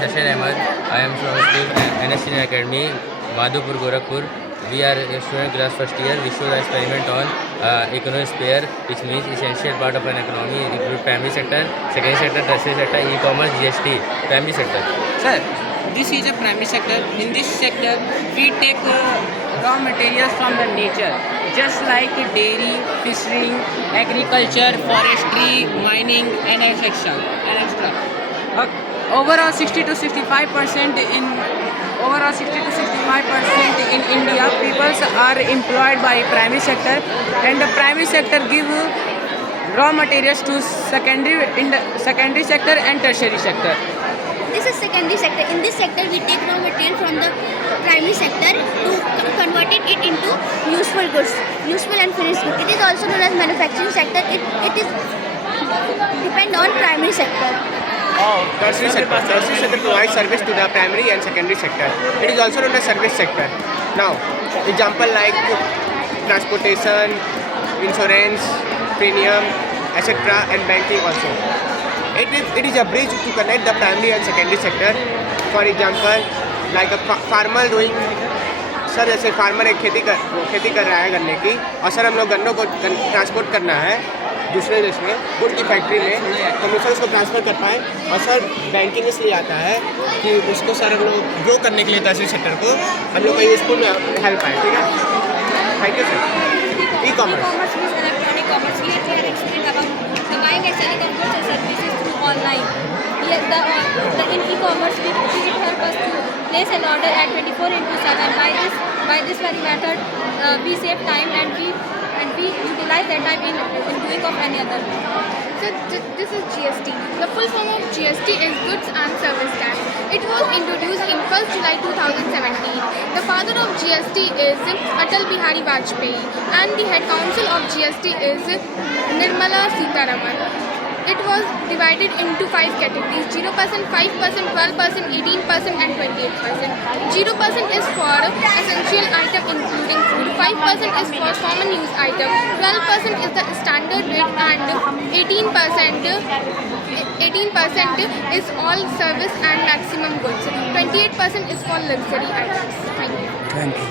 Dashan Ahmed. I am from school NS Senior Academy, Madhupur, Gorakhpur. We are a student class first year. We show the experiment on economic sphere, which means essential part of an economy include primary sector, secondary sector, tertiary sector, e-commerce, GST, primary sector. Sir, this is a primary sector. In this sector, we take raw materials from the nature, just like dairy, fishing, agriculture, forestry, mining, and etc. And extra. Overall, 60 to 65% in India, people are employed by primary sector, and the primary sector give raw materials to secondary sector and tertiary sector. This is secondary sector. In this sector, we take raw material from the primary sector to convert it into useful goods, useful and finished goods. It is also known as manufacturing sector. It is depend on primary sector. Tertiary sector provides service to the primary and secondary sector. It is also known as service sector. Now, example like transportation, insurance, premium, etc. and banking also. It is a bridge to connect the primary and secondary sector. For example, like a farmer doing, sir जैसे farmer एक खेती कर रहा है गन्ने की, और sir हम लोग गन्नों को ट्रांसपोर्ट करना है दूसरे देश में गुड़ की फैक्ट्री में, तो हम लोग सर उसको ट्रांसफ़र कर पाएँ। और सर बैंकिंग इसलिए आता है कि उसको सर हम लोग ग्रो करने के लिए टर्शियरी सेक्टर को हम लोग का यूजफुल में हेल्प आए। ठीक है, thank you sir. E commerce Electronic commerce. Here we are explaining about the buying and selling of goods and services through online. Yes, in e-commerce, it helps us to place an order at 24/7. By this very method, we save time and we utilize that time in doing of any other. So this is GST. The full form of GST is Goods and Service Tax. It was introduced in 1st July 2017. The father of GST is Atal Bihari Vajpayee, and the head counsel of GST is Nirmala Sitharaman. It was divided into 5 categories: 0%, 5%, 12%, 18%, and 28%. 0% is for essential item including food, 5% is for common use item, 12% is the standard rate, and 18% is all service and maximum goods. 28% is for luxury items. Thank you. Thank you.